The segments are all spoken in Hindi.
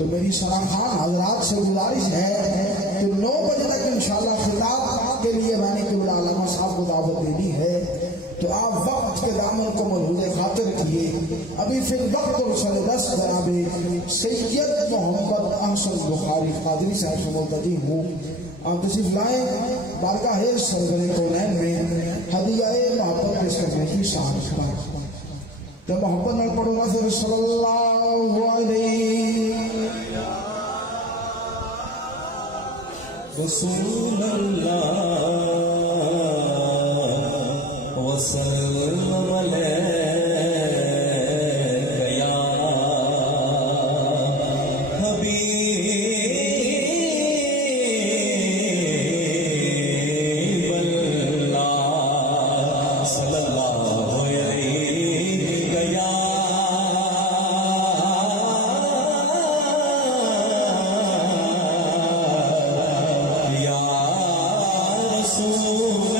तो मेरी सराखान हजरात से गुजारिश है कि 9 बजे तक इंशाल्लाह खिताब के लिए मैंने केवल आलमा साहब को दावत देनी है, तो आप वक्त के दामन को मलहूज़ खातिर रखिए। अभी फिर वक्त और सलदस जनाबे सैयद मोहम्मद अहसन बुखारी कादरी साहब से मुल्तजी हूँ। आप तशरीफ लाएं बारगाह सरवरे कौनैन में हदिया-ए मोहब्बत पेश करने की शान पर। जब मोहब्बत में पढ़ूंगा फिर सल्लल्लाहु अलैहि रसूलल्लाह वसल्लम अलैका या हबीबल्लाह सल्लल्लाहु अलैका या रसूलल्लाह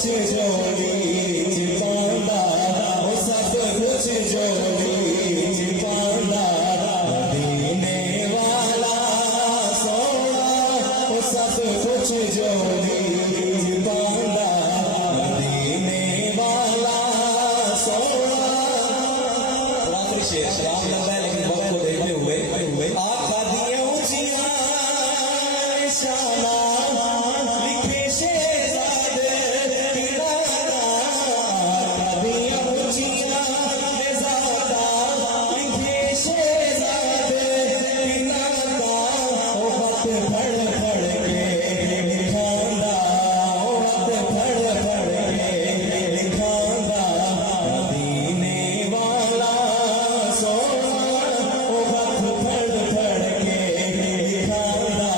कुछ जोड़ी छिपांदा वो सब कुछ जोड़ी छिपांदा मदीने वाला सोना वो सब कुछ जोड़ी छिपांदा मदीने वाला सोना। आखिरी शेर शराब लगा है लेकिन वक्त को देखते हुए आका दिए ऊंचियां शाना लिखे शेहजादे किनारा आका दिए ऊंचियां ज़ादा लिखे शेहजादे किनारा ओ वक्त फड़ फड़ के लिखांदा ओ वक्त फड़ फड़ के लिखांदा मदीने वाला सोना ओ वक्त फड़ फड़ के लिखांदा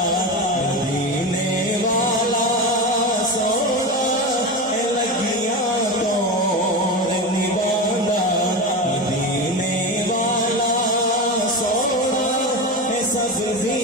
मदीने वाला सोना ए लगियां तो निभांदा मदीने वाला सोना ए सब्ज़ी